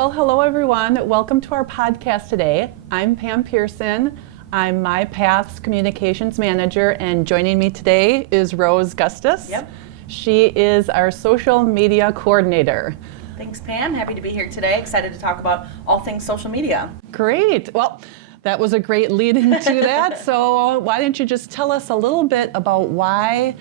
Well, hello everyone. Welcome to our podcast today. I'm Pam Pearson. I'm MyPath's Communications Manager, and joining me today is Rose Gustus. Yep. She is our Social Media Coordinator. Thanks, Pam. Happy to be here today. Excited to talk about all things social media. Great. Well, that was a great lead into that. So why don't you just tell us a little bit about why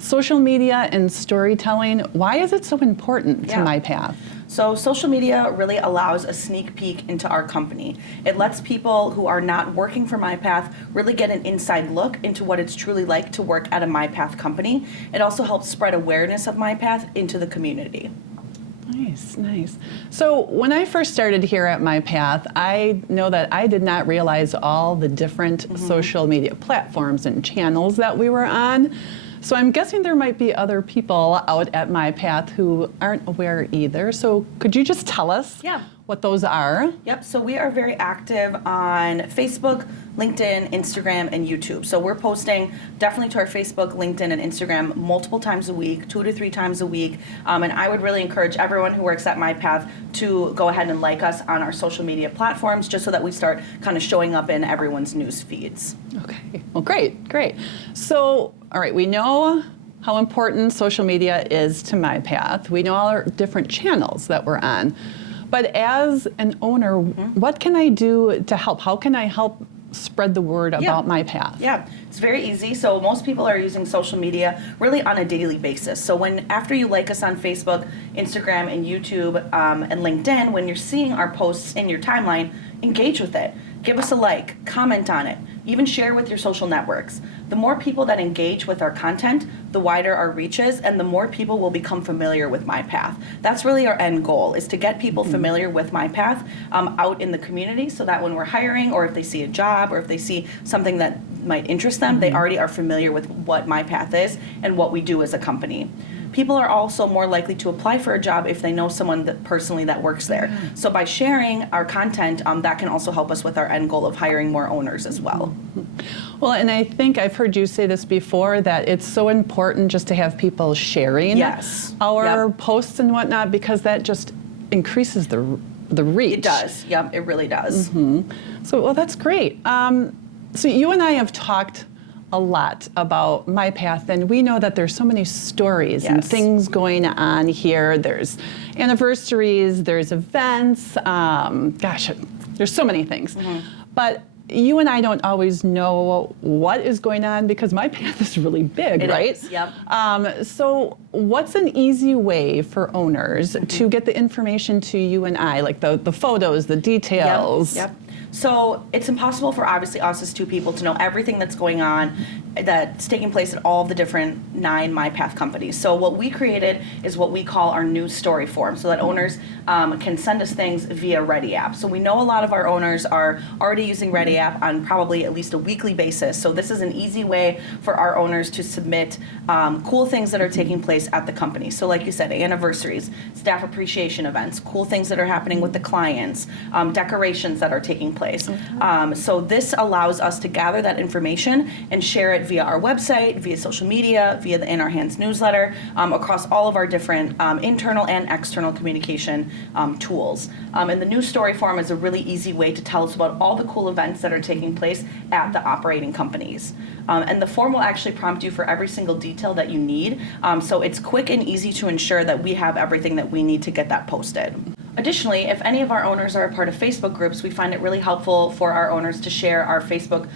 social media and storytelling, why is it so important to MyPath? So social media really allows a sneak peek into our company. It lets people who are not working for MyPath really get an inside look into what it's truly like to work at a MyPath company. It also helps spread awareness of MyPath into the community. Nice, nice. So when I first started here at MyPath, I know that I did not realize all the different social media platforms and channels that we were on. So I'm guessing there might be other people out at MyPath who aren't aware either. So could you just tell us what those are? Yep, so we are very active on Facebook, LinkedIn, Instagram, and YouTube. So we're posting definitely to our Facebook, LinkedIn, and Instagram multiple times a week, 2 to 3 times a week. And I would really encourage everyone who works at MyPath to go ahead and like us on our social media platforms, just so that we start kind of showing up in everyone's news feeds. Okay, well, great, great. So, all right, we know how important social media is to MyPath. We know all our different channels that we're on. But as an owner, what can I do to help? How can I help spread the word about MyPath? Yeah, it's very easy. So most people are using social media really on a daily basis. So after you like us on Facebook, Instagram, and YouTube, and LinkedIn, when you're seeing our posts in your timeline, engage with it. Give us a like, comment on it, even share with your social networks. The more people that engage with our content, the wider our reach is, and the more people will become familiar with MyPath. That's really our end goal, is to get people familiar with MyPath out in the community, so that when we're hiring, or if they see a job, or if they see something that might interest them, they already are familiar with what MyPath is and what we do as a company. People are also more likely to apply for a job if they know someone personally that works there. So by sharing our content, that can also help us with our end goal of hiring more owners as well. Well, and I think I've heard you say this before, that it's so important just to have people sharing our posts and whatnot, because that just increases the reach. It does. Yep, it really does. So, well, that's great. So you and I have talked a lot about MyPath, and we know that there's so many stories and things going on here. There's anniversaries, there's events, gosh, there's so many things. But you and I don't always know what is going on, because MyPath is really big, right? Yep. So what's an easy way for owners to get the information to you and I, like the photos, the details? Yep. So it's impossible for, obviously, us as two people to know everything that's going on, that's taking place at all the different 9 MyPath companies. So what we created is what we call our news story form, so that owners can send us things via Ready App. So we know a lot of our owners are already using Ready App on probably at least a weekly basis. So this is an easy way for our owners to submit cool things that are taking place at the company. So like you said, anniversaries, staff appreciation events, cool things that are happening with the clients, decorations that are taking place. So this allows us to gather that information and share it via our website, via social media, via the In Our Hands newsletter, across all of our different internal and external communication tools. And the news story form is a really easy way to tell us about all the cool events that are taking place at the operating companies. And the form will actually prompt you for every single detail that you need. So it's quick and easy to ensure that we have everything that we need to get that posted. Additionally, if any of our owners are a part of Facebook groups, we find it really helpful for our owners to share our Facebook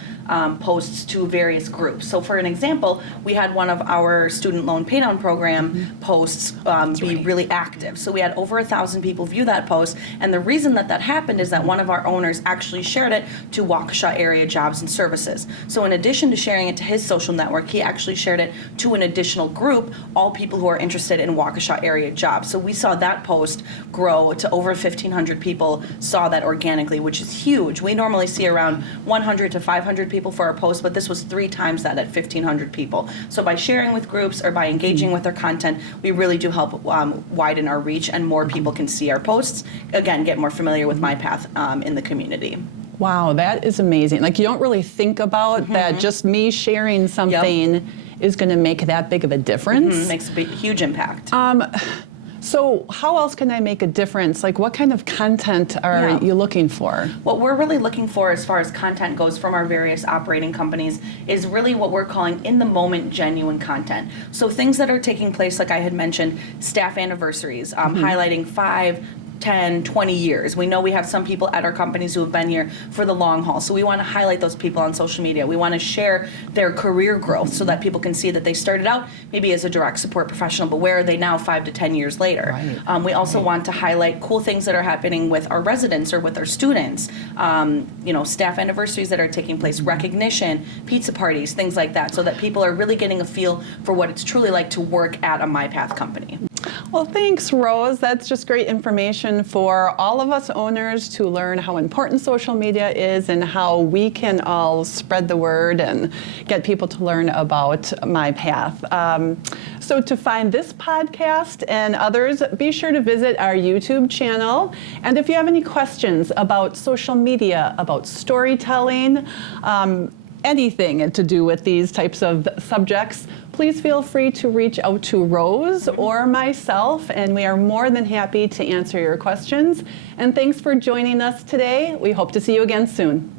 posts to various groups. So for an example, we had one of our student loan paydown program posts be really active. So we had over 1,000 people view that post, and the reason that that happened is that one of our owners actually shared it to Waukesha Area Jobs and Services. So in addition to sharing it to his social network, he actually shared it to an additional group, all people who are interested in Waukesha area jobs. So we saw that post grow to over 1,500 people saw that organically, which is huge. We normally see around 100 to 500 people for our post, but this was 3 times that at 1,500 people. So by sharing with groups or by engaging with our content, we really do help widen our reach, and more people can see our posts. Again, get more familiar with MyPath in the community. Wow, that is amazing. Like, you don't really think about that just me sharing something is going to make that big of a difference. Makes a huge impact. So how else can I make a difference? Like, what kind of content are Yeah. you looking for? What we're really looking for as far as content goes from our various operating companies is really what we're calling in the moment genuine content. So things that are taking place, like I had mentioned, staff anniversaries, highlighting 5, 10, 20 years. We know we have some people at our companies who have been here for the long haul. So we want to highlight those people on social media. We want to share their career growth so that people can see that they started out maybe as a direct support professional, but where are they now 5 to 10 years later? Right. We also want to highlight cool things that are happening with our residents or with our students. Staff anniversaries that are taking place, recognition, pizza parties, things like that, so that people are really getting a feel for what it's truly like to work at a MyPath company. Well, thanks, Rose. That's just great information for all of us owners to learn how important social media is and how we can all spread the word and get people to learn about MyPath. So to find this podcast and others, be sure to visit our YouTube channel. And if you have any questions about social media, about storytelling, anything to do with these types of subjects, please feel free to reach out to Rose or myself, and we are more than happy to answer your questions. And thanks for joining us today. We hope to see you again soon.